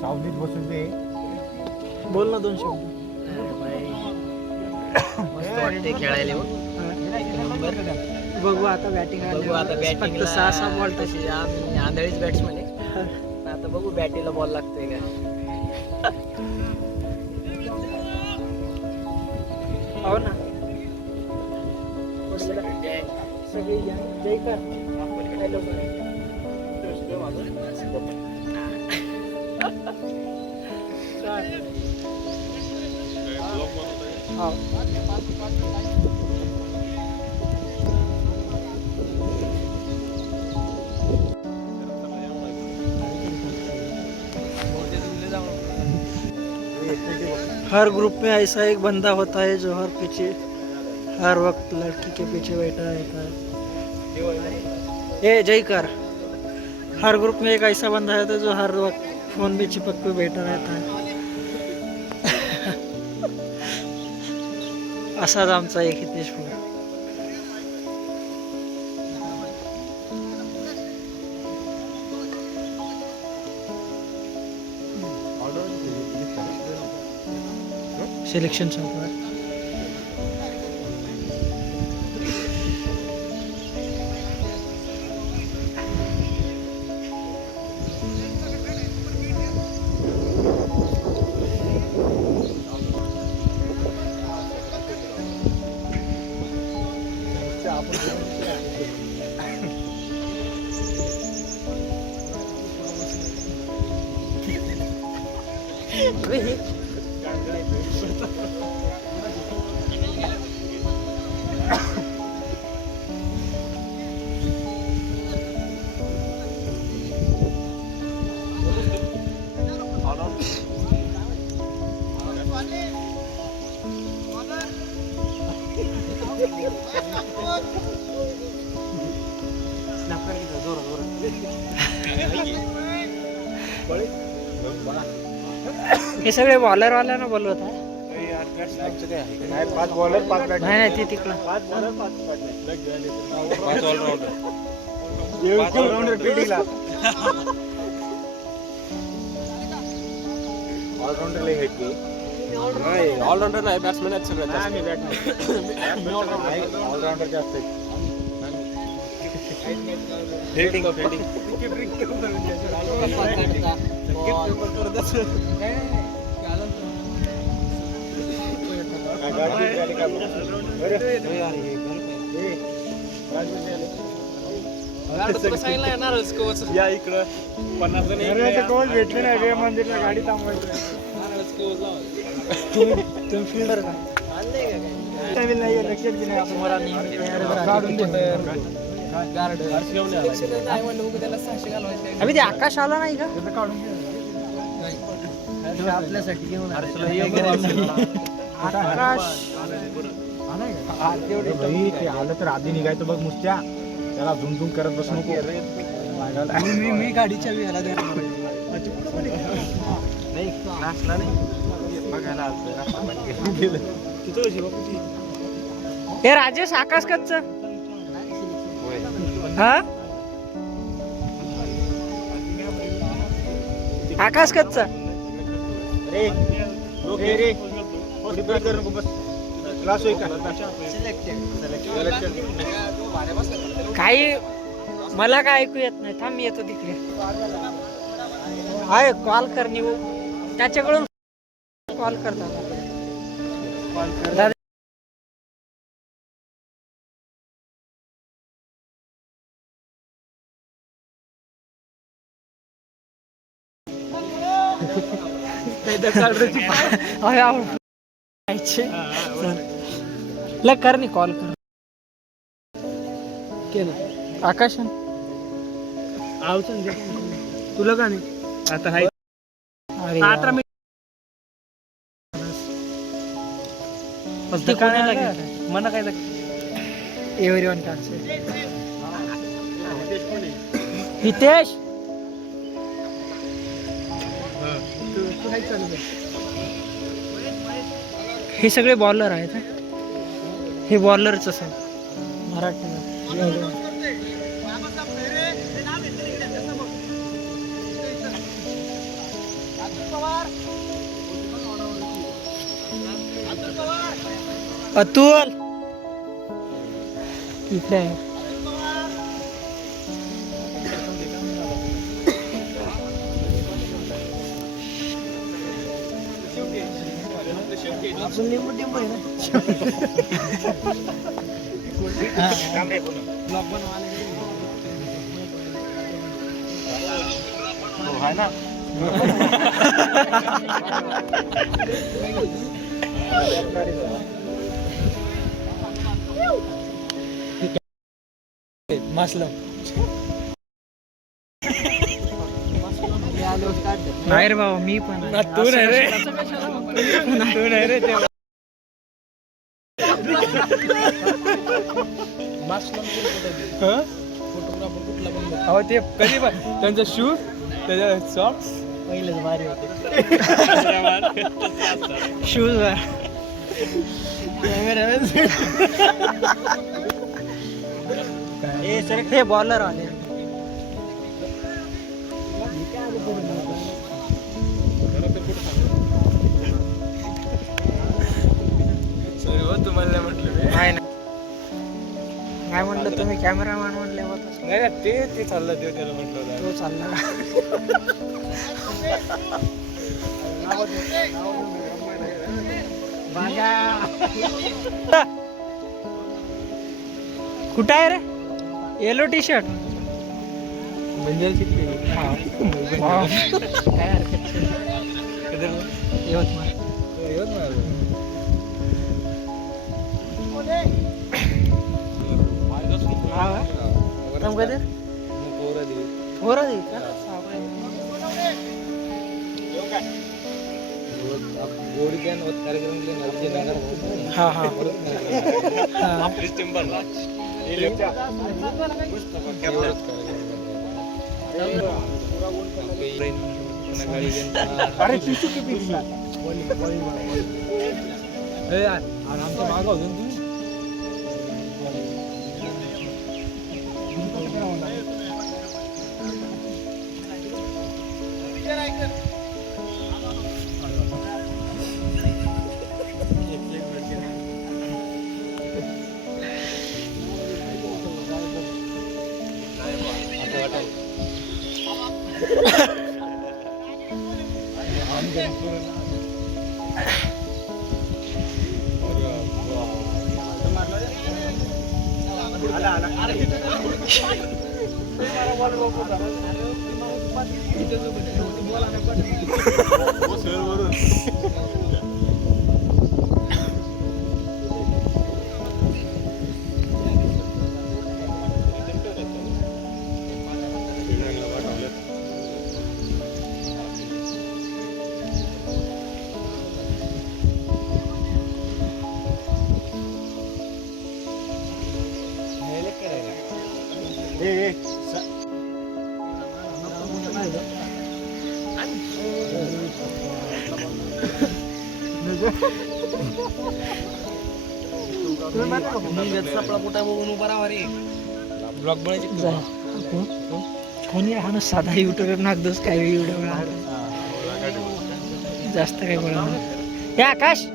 सावलीत बसून ते बोल ना 2 शब्द. मस्त वाटते खेळायला. बघू आता बॅटिंग फक्त 6 बॉल तशी आम्ही आंधळीच बॅट्समन आहे. आता बघू बॅटीला बॉल लागतोय का. हो ना सगळी जय कर. हर ग्रुप में ऐसा एक बंदा होता है जो हर पीछे हर वक्त लड़की के पीछे बैठा रहता है. ए जय कर. हर ग्रुप में एक ऐसा बंदा है जो हर वक्त फोन में चिपक के बैठा रहता है. असाच आमचा एक हितेश भाऊ. सिलेक्शन संपलं. हे सगळे बॉलर वाल्यांना बोलवत आहे. 5 बॉलर 5 बॅट. नाही ते तिकडं 5 बॉलर 5 बॅट. 5 ऑलराऊंडर पीटीला. ऑलराऊंडर लय हेट की. नाही ऑलराऊंडर नाही बॅट्समॅन आहेत सगळे. आम्ही बॅट्समॅन ऑलराऊंडर जास्त आहेत. फील्डिंग या इकडं 50 जण भेटले नाही रे मंदिरला गाडी थांबवायची. तुम्ही फिल्डर का नाही लक्षात की नाही आपण मला अभि ते आकाश आला नाही का आपल्यासाठी घेऊन आकाश आलं तर आधी निघायचं बघ नुसत्या. त्याला झुम झुम करत बसू नको. मी गाडीच्या वेळेला नाही क्लासला नाही बघायला हे राजेश आकाश कच्च हा आकाश कच्चा रे रे कर नको बस. क्लास होईल का काही मला काय ऐकू येत नाही. थांब मी येतो तिकडे. आहे कॉल कर त्याच्याकडून कॉल करतात. अरे आवड लग कर नाही कॉल कर केलं आकाश तुला का नाही आता हाय अरे 18 मिनिट मना काय एव्हरीवन हितेश हे सगळे बॉलर आहेत हे बॉलरच असं मराठी अतुल इकडे आहे मसलं नाही रे बाबा मी पण आहे. तू नाही रे तू नाही रे ते हो ते कधी पण त्यांचा शूज त्याच्या सॉक्स पहिलेच भारी होते शूज हे बॉलर आले सॉरी हो तुम्हाला म्हटलं मी काय म्हटलं तुम्ही कॅमेरामॅन म्हणले होता नाही ना, ते चाललं ते त्याला म्हटलं होतं. तो चालला कुठं आहे रे येलो टी शर्ट म्हणजे किती काय हरकत यवतमाळ काम कधी पोरा दे का हा हा अरे आमच्या मागं होतो ना तुम्ही कोणी हा ना साधा युट्यूब नागदोस काय व्हिडिओ जास्त काही बोला हे आकाश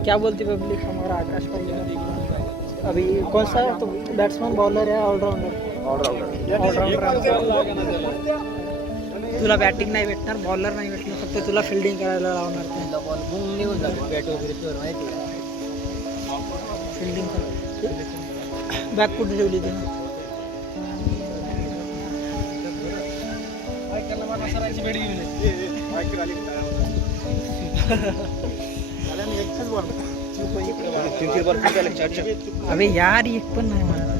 क्या बोलती पब्लिक हमारा आकाश भाई अभी कौन सा तो बैट्समैन बॉलर है ऑलराउंडर तुला बॅटिंग नाही भेटणार बॉलर नाही भेटणार फक्त तुला फिल्डिंग करायला लावणार बॉल बुंग निघून जातो बॅट वगैरे माहिती फिल्डिंग बॅग कुठे ठेवली ती ना अबे यार एक पण नाही मला